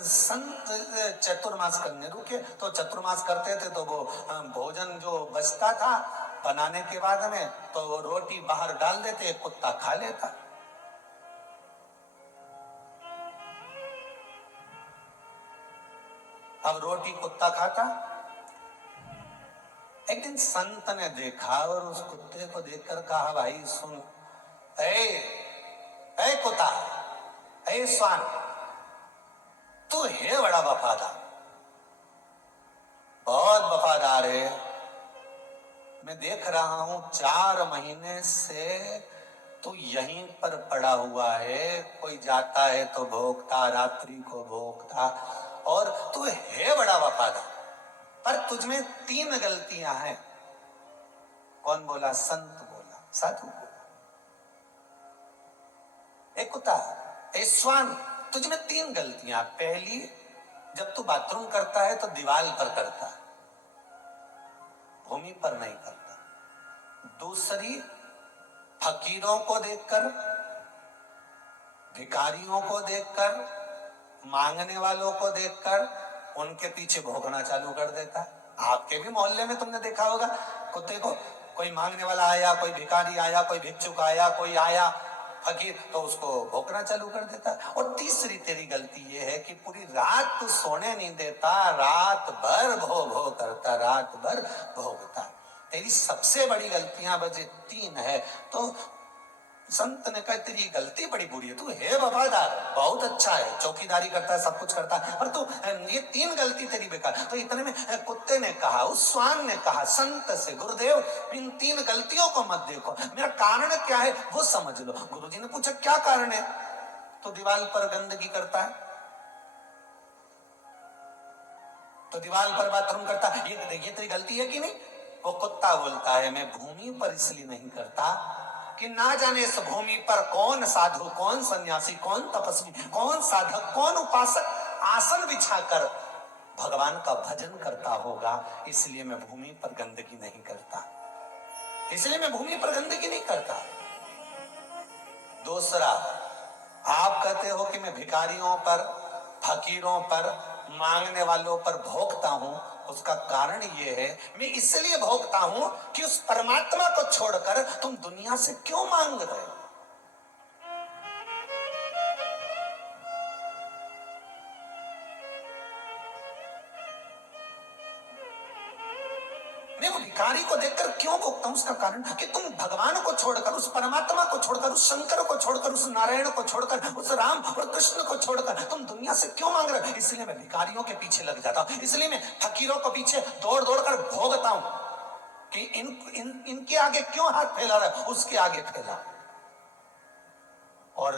संत चतुर्मास करने रुके, तो चतुर्मास करते थे तो वो भोजन जो बचता था बनाने के बाद में, तो वो रोटी बाहर डाल देते, कुत्ता खा लेता। अब रोटी कुत्ता खाता। एक दिन संत ने देखा और उस कुत्ते को देखकर कहा, भाई सुन, ए, ए कुत्ता, ए स्वान, तू है बड़ा वफादार, बहुत वफादार है। मैं देख रहा हूं 4 महीने से तू यहीं पर पड़ा हुआ है, कोई जाता है तो भोगता, रात्रि को भोगता, और तू है बड़ा वफादार, पर तुझमें 3 गलतियां हैं। कौन बोला? संत बोला, साधु बोला। एक कुत्ता, ए स्वान, तुझमें 3 गलतियां। पहली, जब तू बाथरूम करता है तो दीवार पर करता है, भूमि पर नहीं करता। दूसरी, फकीरों को देखकर, भिखारियों को देखकर, मांगने वालों को देखकर उनके पीछे भौंकना चालू कर देता है। आपके भी मोहल्ले में तुमने देखा होगा कुत्ते को, कोई मांगने वाला आया, कोई भिखारी आया, कोई भिक्षुक आया, कोई आया फकीर, तो उसको भौंकना चालू कर देता है। और तीसरी तेरी गलती ये है कि पूरी रात तू सोने नहीं देता, रात भर भो भो करता, रात भर भोगता। तेरी सबसे बड़ी गलतियां बजे 3 है। तो संत ने कहा, तेरी गलती बड़ी बुरी है, तू है वफादार, बहुत अच्छा है, चौकीदारी करता है, सब कुछ करता है, पर तू ये 3 गलती तेरी बेकार। तो इतने में कुत्ते ने कहा, उस स्वान ने कहा संत से, गुरुदेव इन 3 गलतियों को मत देखो, मेरा कारण क्या है वो समझ लो। गुरुजी ने पूछा, क्या कारण है? तो दीवार पर गंदगी करता है, तो दीवार पर बाथरूम करता है, ये देखिए तेरी गलती है कि नहीं? वो कुत्ता बोलता है, मैं भूमि पर इसलिए नहीं करता कि ना जाने इस भूमि पर कौन साधु, कौन सन्यासी, कौन तपस्वी, कौन साधक, कौन उपासक आसन बिछाकर भगवान का भजन करता होगा, इसलिए मैं भूमि पर गंदगी नहीं करता, इसलिए मैं भूमि पर गंदगी नहीं करता। दूसरा, आप कहते हो कि मैं भिखारियों पर, फकीरों पर, मांगने वालों पर भोगता हूं, उसका कारण यह है, मैं इसलिए भोगता हूं कि उस परमात्मा को छोड़कर तुम दुनिया से क्यों मांग रहे हो? मैं वो भिखारी को देखकर क्यों भोगता हूं? उसका कारण कि तुम भगवान को छोड़कर, उस परमात्मा को छोड़कर, उस शंकर को छोड़कर, उस नारायण को छोड़कर, उस राम और कृष्ण को छोड़कर तुम दुनिया से क्यों मांग रहे हो? इसलिए मैं भिखारियों के पीछे लग जाता हूं, इसलिए मैं फकीरों के पीछे दौड़ दौड़ कर भोगता हूं कि इनके आगे क्यों हाथ फैला रहा है, उसके आगे फैला। और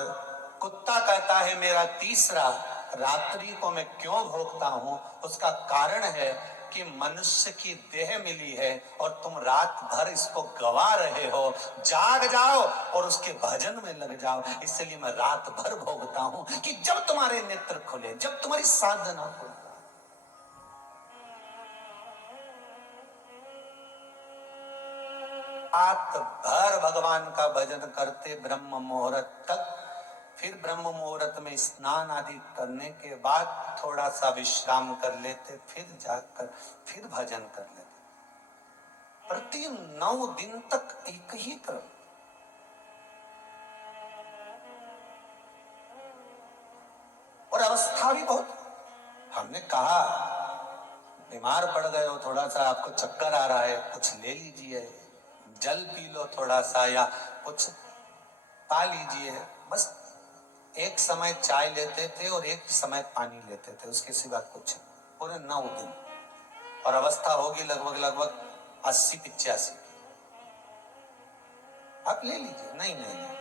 कुत्ता कहता है, मेरा तीसरा, रात्रि को मैं क्यों भोगता हूं, उसका कारण है कि मनुष्य की देह मिली है और तुम रात भर इसको गवा रहे हो, जाग जाओ और उसके भजन में लग जाओ, इसलिए मैं रात भर भोगता हूं कि जब तुम्हारे नेत्र खुले, जब तुम्हारी साधना खुले। रात भर भगवान का भजन करते ब्रह्म मुहूर्त तक, फिर ब्रह्म मुहूर्त में स्नान आदि करने के बाद थोड़ा सा विश्राम कर लेते, फिर जाकर फिर भजन कर लेते। प्रति 9 दिन तक एक ही क्रम। और अवस्था भी बहुत, हमने कहा बीमार पड़ गए हो, थोड़ा सा आपको चक्कर आ रहा है, कुछ ले लीजिए, जल पी लो थोड़ा सा, या कुछ पा लीजिए। बस एक समय चाय लेते थे और एक समय पानी लेते थे, उसके सिवा कुछ, पूरे 9 दिन। और अवस्था होगी लगभग लगभग 80-85। आप ले लीजिए। नहीं नहीं नहीं,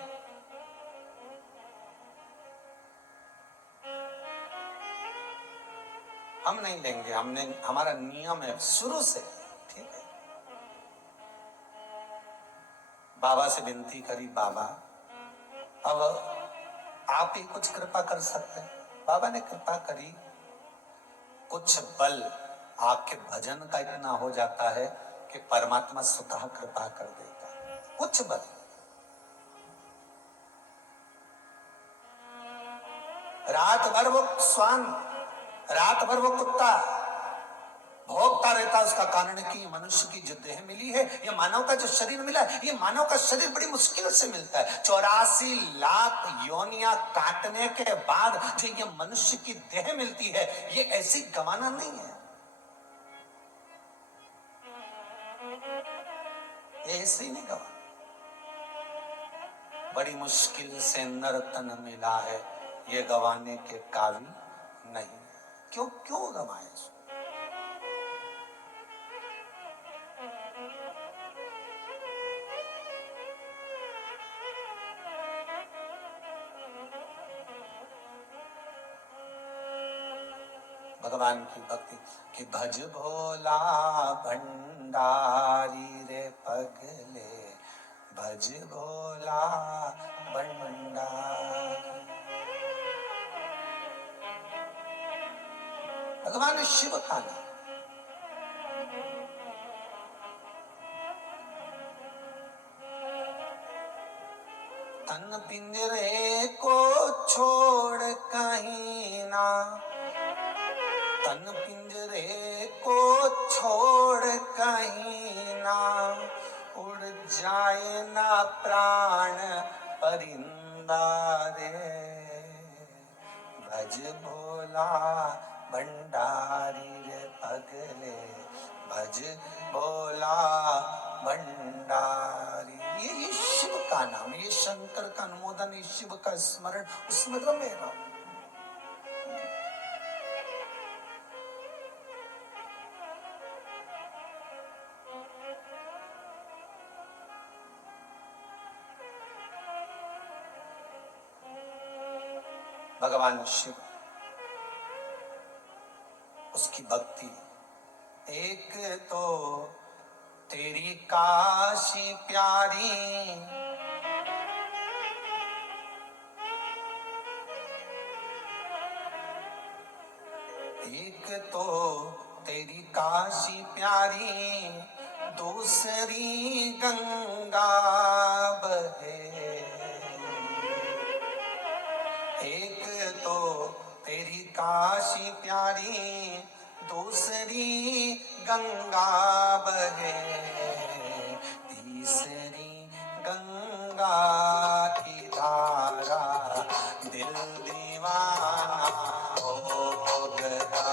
हम नहीं लेंगे, हमने, हमारा नियम है शुरू से, ठीक है। बाबा से विनती करी, बाबा अब आप ही कुछ कृपा कर सकते हैं। बाबा ने कृपा करी, कुछ बल आपके भजन का इतना हो जाता है कि परमात्मा स्वतः कृपा कर देता है, कुछ बल। रात भर वो श्वान, रात भर वो कुत्ता भोगता रहता। उसका कारण कि मनुष्य की जो देह मिली है, ये मानव का जो शरीर मिला है, ये मानव का शरीर बड़ी मुश्किल से मिलता है। 84 लाख योनियां काटने के बाद जो ये मनुष्य की देह मिलती है, ये ऐसी गवाना नहीं है, ये ऐसे ही नहीं गवा। बड़ी मुश्किल से नर तन मिला है, ये गवाने के काबिल नहीं। क्यों क्यों गवाए? भगवान की भक्ति कि भज भोला भंडारी रे पगले, भज भोला भंडारी। भगवान शिव का नाम। तन पिंजरे को छोड़ कहीं ना, तन पिंजरे को छोड़ कहीं ना, उड़ जाए ना प्राण परिंदा रे। भज भोला भंडारी रे पगले, भज भोला भंडारी। ये शिव का नाम, ये शंकर का अनुमोदन, ये शिव का स्मरण, उसमें रमे रहो। भगवान शिव, उसकी भक्ति। एक तो तेरी काशी प्यारी, एक तो तेरी काशी प्यारी, दूसरी गंगा बहे। एक तो तेरी काशी प्यारी, दूसरी गंगा बहे, तीसरी गंगा की धारा दिल दीवाना हो गया।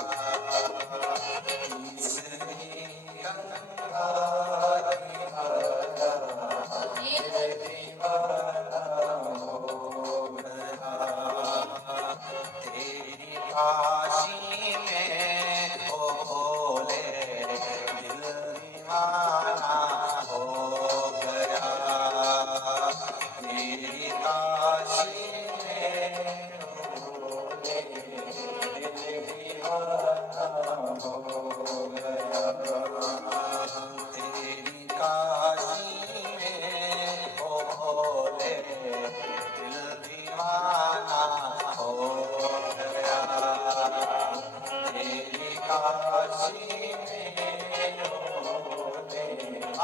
तीसरी गंगा की धारा दिल दीवाना हो गया। तेरी काशी में ओ भोले दिल दीवाना हो गया। तेरी काशी में ओ भोले दिल दीवाना हो गया। तेरी काशी में ओ भोले दिल दीवाना हो गया। तेरी काशी में ओ भोले दिल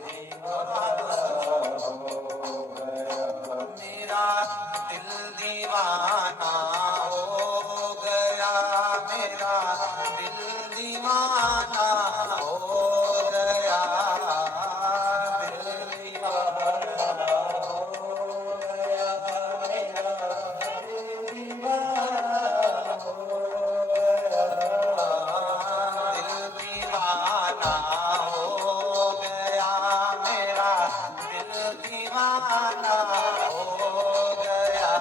दीवाना हो गया। मेरा दिल दीवाना हो गया, मेरा दिल दीवाना हो गया। दिल दीवाना हो गया, मेरा दिल दीवाना हो गया। दिल दीवाना हो गया, मेरा दिल दीवाना हो गया।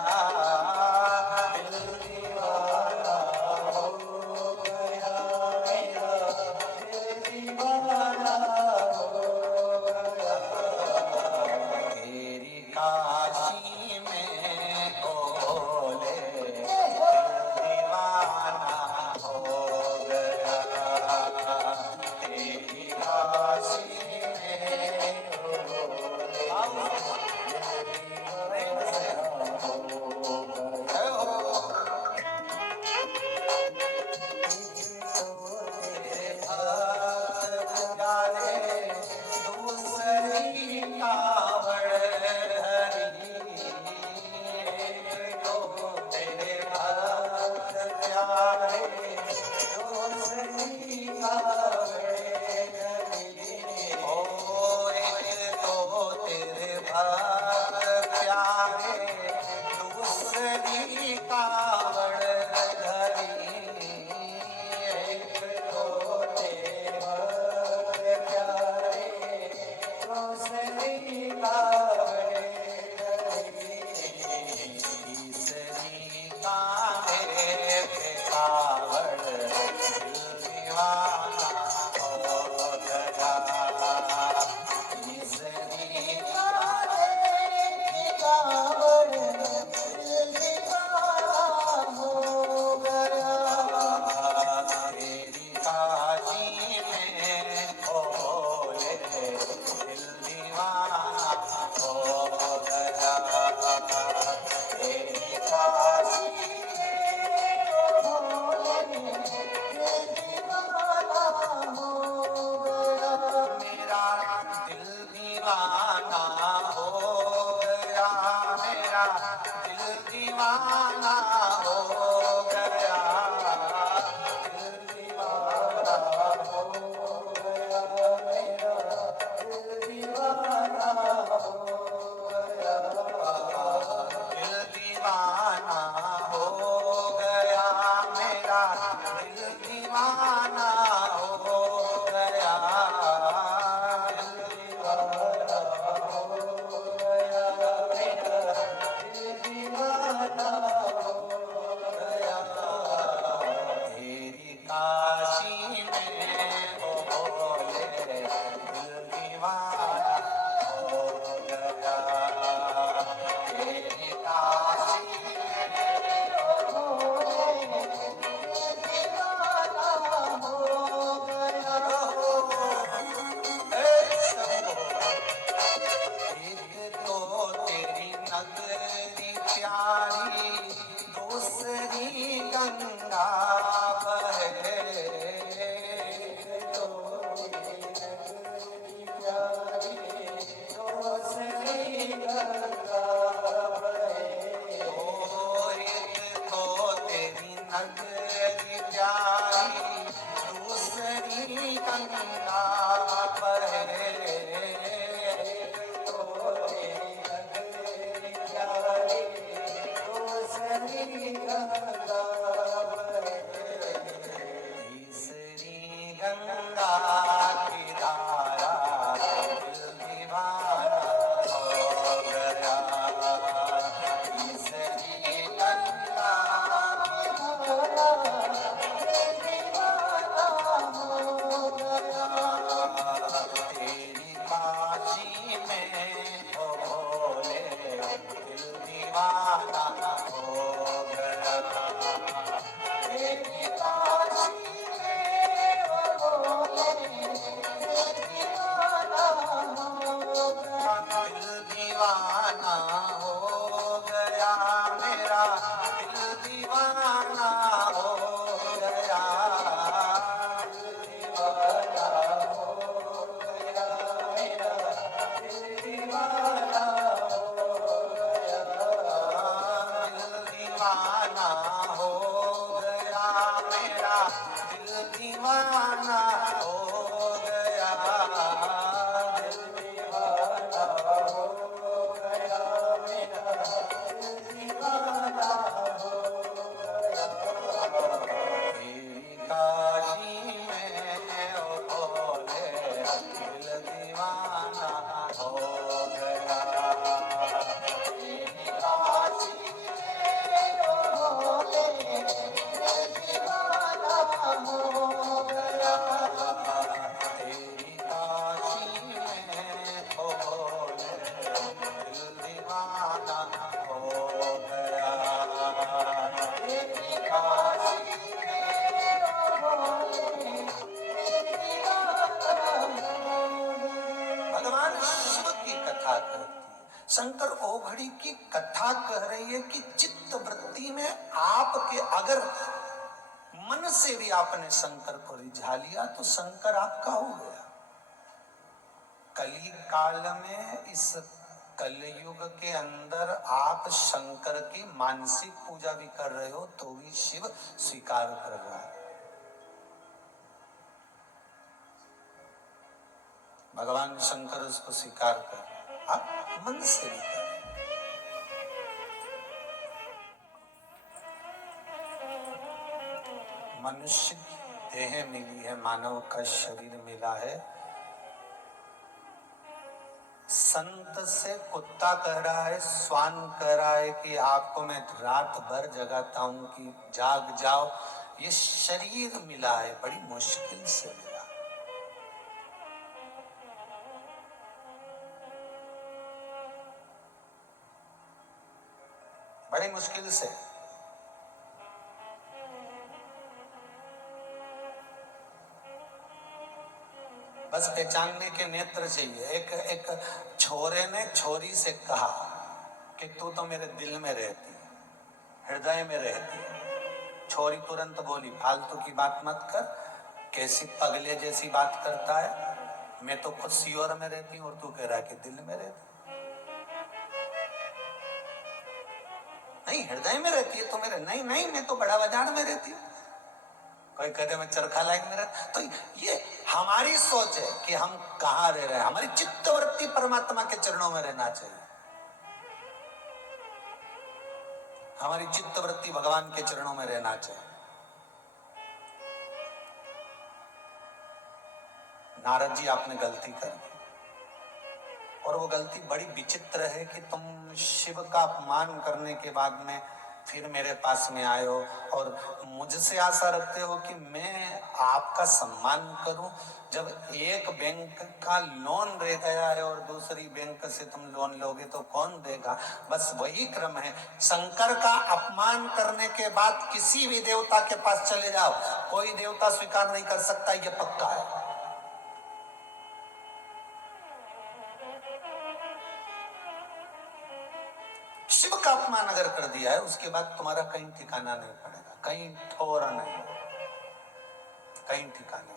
दीवाना हो गया, दिल दीवाना हो गया मेरा, दिल दीवाना हो गया, दिल दीवाना हो गया मेरा, दिल दीवाना हो गया, दिल दीवाना हो गया मेरा, दिल दीवाना हो गया। तेरी काशी में वो बोले दिल दीवाना हो गया, तेरी काशी में वो बोले दिल दीवाना हो गया। हे शंभो, एक तो तेरी नगरी प्यारी, दूसरी गंगा बहे, तो तेरी नगरी प्यारी, दूसरी गंगा बहे, ओ एक तो तेरी नगरी प्यारी, दूसरी गंगा बहे, तो तेरी नगरी प्यारी, दूसरी गंगा बहे, तीसरी गंगा की धारा दिल दीवाना हो गया, तीसरी गंगा की धारा दिल दीवाना हो गया। तेरी काशी में वो भोले दिल दीवाना हो गया, तेरी काशी में वो भोले दिल दीवाना हो गया, दिल दीवाना हो गया मेरा, दिल दीवाना हो गया, दिल दीवाना हो गया मेरा, दिल दीवाना हो गया, दिल दीवाना हो गया मेरा, दिल दीवाना हो गया, दिल दीवाना हो गया मेरा, दिल दीवाना हो गया। तेरी काशी में ओ भोले दिल दीवाना हो गया, तेरी काशी में ओ भोले दिल दीवाना हो गया, तेरी काशी में ओ भोले दिल दीवाना हो गया, तेरी काशी में ओ भोले दिल दीवाना हो गया। भगवान शिव की कथा करती है, शंकर ओघड़ी की कथा कह रही है कि चित्त वृत्ति में आपके अगर मन से भी आपने शंकर को रिझा लिया तो शंकर आपका हो गया। कली काल में, इस कलयुग के अंदर आप शंकर की मानसिक पूजा भी कर रहे हो तो भी शिव स्वीकार कर रहा है। भगवान शंकर उसको स्वीकार कर, आप मन से भी कर। मनुष्य देह मिली है, मानव का शरीर मिला है, संत से कुत्ता कह रहा है, श्वान कह रहा है कि आपको मैं रात भर जगाता हूं कि जाग जाओ, ये शरीर मिला है, बड़ी मुश्किल से मिला, बड़ी मुश्किल से। बस पहचानने के नेत्र चाहिए। एक छोरे ने छोरी से कहा कि तू तो मेरे दिल में रहती है, हृदय में रहती है। छोरी तुरंत बोली, फालतू की बात मत कर, कैसी पगले जैसी बात करता है, मैं तो खुद सियोर में रहती हूँ और तू कह रहा है कि दिल में रहती। नहीं, हृदय में रहती है तो मेरे, नहीं नहीं मैं तो बड़ा बाजार में रहती हूँ। कोई कहते मैं चरखा लाइन में रहता। तो ये हमारी सोच है कि हम कहाँ रह रहे हैं। हमारी चित्तवृत्ति परमात्मा के चरणों में रहना चाहिए। हमारी चित्तवृत्ति भगवान के चरणों में रहना चाहिए। नारद जी आपने गलती कर दी, और वो गलती बड़ी विचित्र है कि तुम शिव का अपमान करने के बाद में फिर मेरे पास में आए हो और मुझसे आशा रखते हो कि मैं आपका सम्मान करूं, जब एक बैंक का लोन रह गया है और दूसरी बैंक से तुम लोन लोगे तो कौन देगा। बस वही क्रम है। शंकर का अपमान करने के बाद किसी भी देवता के पास चले जाओ, कोई देवता स्वीकार नहीं कर सकता, ये पक्का है। शिव का अपमान अगर कर दिया है उसके बाद तुम्हारा कहीं ठिकाना नहीं पड़ेगा, कहीं ठोर नहीं, कहीं ठिकाना।